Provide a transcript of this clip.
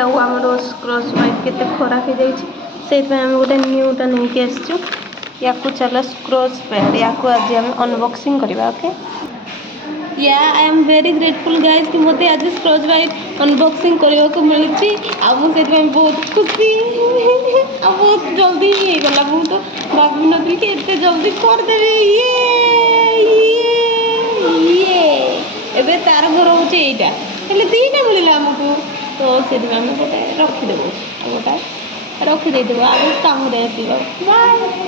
ଆଉ ଆମର ସ୍କ୍ରଚ୍ ବାଇଟ୍ केते खराब हो जाइए से आम गोटे न्यूटा नहीं आसचु या चल स्क्रोच पैड या आज आम अनबॉक्सिंग करवा ओके या I am very grateful guys कि मत आज स्क्रोच बाइट अनबॉक्सिंग करने को मिलूँ मुझे बहुत खुशी आ बहुत जल्दी ही गला मुझे तो भाभी नी कि एत जल्दी करदेवी ये एबे तार घर हूँ यहीटा हेल्ले दीटा मिलला आमको तो से आम गोटे रखीदेव गोटा रखीदे आगे कम बाय